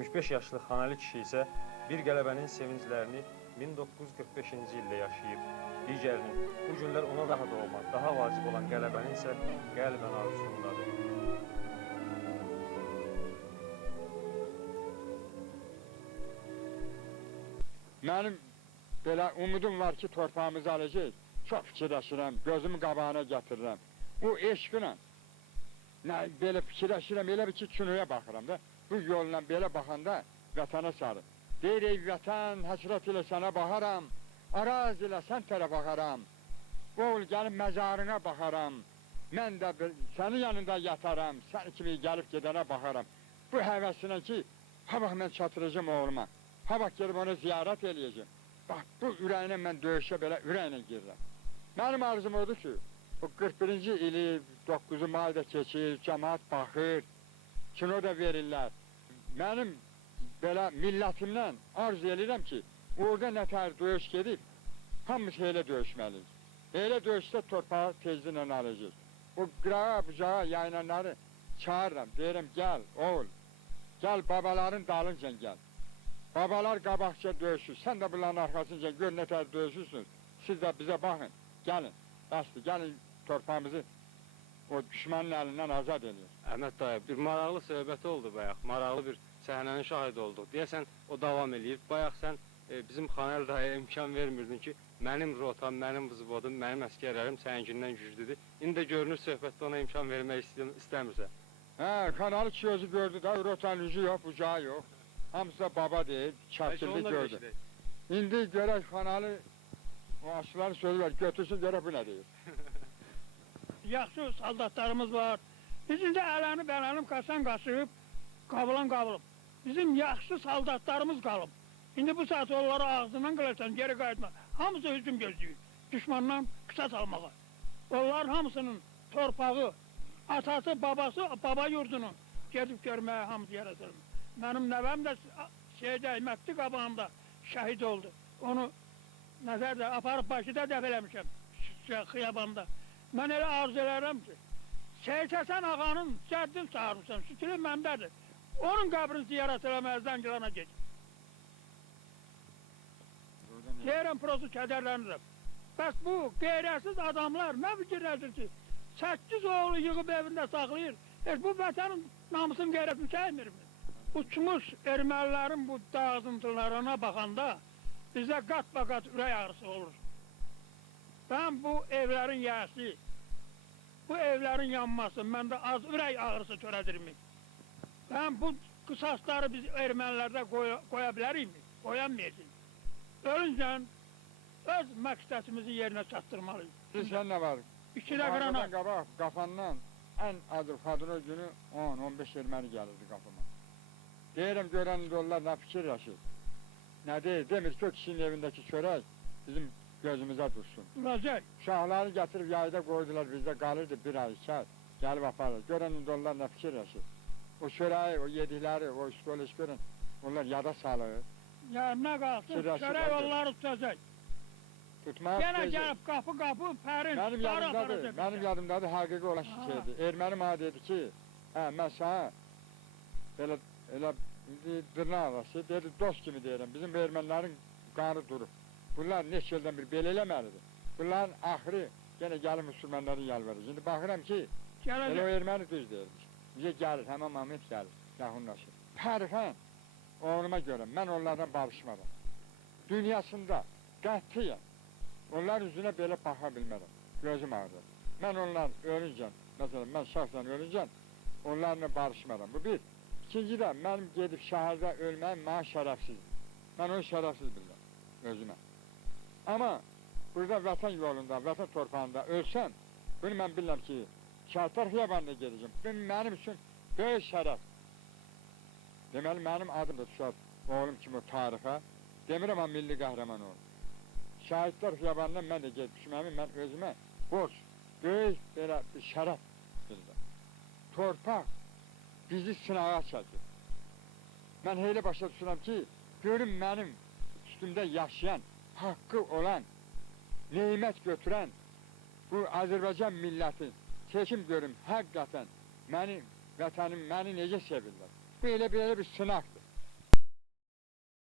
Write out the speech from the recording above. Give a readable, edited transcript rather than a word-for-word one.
75 yaşlı Xanəli kişi isə bir qələbənin sevinclərini 1945-ci ildə yaşayıb. Digərinin bu günlər ona daha doğma, daha vacib olan qələbənin isə qəlbən arzusundadır. Mənim belə umudum var ki, torpağımızı alacaq. Çox fikirləşirəm, gözümü qabağına gətirirəm. Bu eşqlə belə fikirləşirəm, elə bir ki, kinoya baxıram da. Bu yolla belə baxanda vətənə sarı. Deyir, ey vətən, həsrət ilə sənə baxaram, araz ilə sən tərə baxaram. Oğul gəlib məzarına baxaram, mən də sənin yanında yataram, sən kimi gəlib gedənə baxaram. Bu həvəsinə ki, ha bax mən çatıracam oğluma, ha bax gelib onu ziyarət eləyəcəm. Bax, bu ürəyinə mən döyüşə belə ürəklə girirəm. Mənim arzum odur ki, o 41-ci ili 9 mayda keçir, cəmaat baxır, kino da verirlər. Mənim belə millətimdən arz edirəm ki, orada nətər döyüş gedib, hamımız elə döyüşməliyik. Elə döyüşdə torpağı tezliklə alacaq. O qırağa, bucağa yayınanları çağırıram, deyirəm, gəl, oğul, gəl babaların dalınca gəl. Babalar qabaqca döyüşür, sən də bunların arxasınca gör nətər döyüşürsünüz, siz də bizə baxın, gəlin, bəsdir, gəlin torpağımızı o düşmanın əlindən azad edir. Əhməd dayı, bir maraqlı söhbəti oldu bayaq, maraqlı bir səhnənin şahidi olduq. Deyəsən, o davam eləyir. Bayaq sən bizim Xanəli dayıya imkan vermirdin ki, mənim rotam, mənim vızvodum, mənim əskərlərim səninkindən güclüdür. İndi də görünür söhbətdə ona imkan vermək istəmirsən. Hə, Xanəli kişi özü gördü də, rotanın yüzü yox, bucağı yox. Hamısı da baba deyil, çəkildi gördü. İndi görək Xanəli o aşıların sözü var, götürsün görək bu nə deyir. Yaxşı saldatlarımız var. Bizim də ələni bələnim qasan qaçıb, qabılan qabılıb. Bizim yaxşı saldatlarımız qalıb. İndi bu saat onları ağzından qılarsan, geri qayıtma. Hamısı hücum gözləyir, düşmandan qısas almağa. Onların hamısının torpağı, atası, babası, baba yurdunu gedib görməyə hamısı yaradılır. Mənim nəvəm də Məhdi qabağımda şəhid oldu. Onu nəzərdə aparıb Bakıda dəf eləmişəm, xiyabanda. Mən elə arzu elərəm ki, Seyid Həsən ağanın cəddini çağırmışam, sütülü məndədir. Onun qəbrini ziyaret eləməyə Zəngilana gedin. Deyirəm, prosu kədərlənirəm. Bəs bu qeyrəsiz adamlar nə fikirləşir ki, 8 oğlu yığıb evində saxlayır, bu vətənin namusun qeyrətini çəkmirmi? Uçmuş erməlilərin bu dağızıntılarına baxanda bizə qat-baqat ürək ağrısı olur. Ben bu evlərin yəsi, bu evlərin yanması məndə az ürək ağrısı törədirmi? Ben bu qısasları biz erməlilərdə qoya bilərikmi? Qoyamayacaq. Ölüncən öz məqsədimizi yerinə çatdırmalıyız. Sizən nə var? İkidə qırana. Qabaq, qafandan ən adil-xadro günü 10-15 erməni gəlirdi qafama. Deyirəm, görən yollar nə fikir yaşır? Nə deyir? Demir ki, o kişinin evindəki çörək bizim gözümüzə dursun. Duracaq. Uşaqları gətirib yayda qoydular, bizdə qalırdı bir ay, 2 ay, gəlib aparır. Görən yollar nə fikir yaşır? O çörəyi, o yedikləri, o üstəlik görün, onlar yada salır. Ya nə qalsın, çörək onları tutacaq. Tutmaq yenə gəlib qapı, pərin, sarı aparacaq. Mənim yadımdadır, həqiqi olan şeydir. Erməni mənə dedi ki, mən sana elə dırnaq arası, dedi, dost kimi deyirəm, bizim ermənilərin qanı durur. Bunlar neçə ildən bir belə eləməlidir. Bunların axırı yenə gəlib müsəlmanların yalvarır. Şimdi baxıram ki, elə o erməni düz deyirmiş. Bizə gəlir, həmən moment gəlir, yaxınlaşır. Tərifən, oğluma görə, mən onlardan barışmaram. Dünyasında qətiyyən, onlar üzünə belə baxa bilmərəm, gözüm ağrır. Mən onlar ölüncən, məsələn, mən şəxsən ölüncən, onlarla barışmaram. Bu bir. İkinci də, mənim gedib şəhərdə ölməyim mənə şərəfsizdir. Mən onu şərəfsiz bilirəm, özümə. Amma burada vətən yolunda, vətən torpağında ölsəm, bunu mən bilirəm ki, Şəhidlər Xiyabanına gedəcəm. Bu mənim üçün böyük şərəf. Deməli, mənim adım da düşər oğlum kimi o tarixə. Demirəm, amma milli qəhrəman olur. Şəhidlər Xiyabanına mən də gedmişim, mən özümə borc, böyük belə bir şərəf bilirəm. Torpaq bizi sınağa çəkir. Mən elə başa düşürəm ki, görün mənim üstümdə yaşayan, haqqı olan, neymət götürən bu Azərbaycan milləti seçim görüm, həqiqətən mənim vətənim, məni necə sevirlər. Bu elə bir sınaqdır.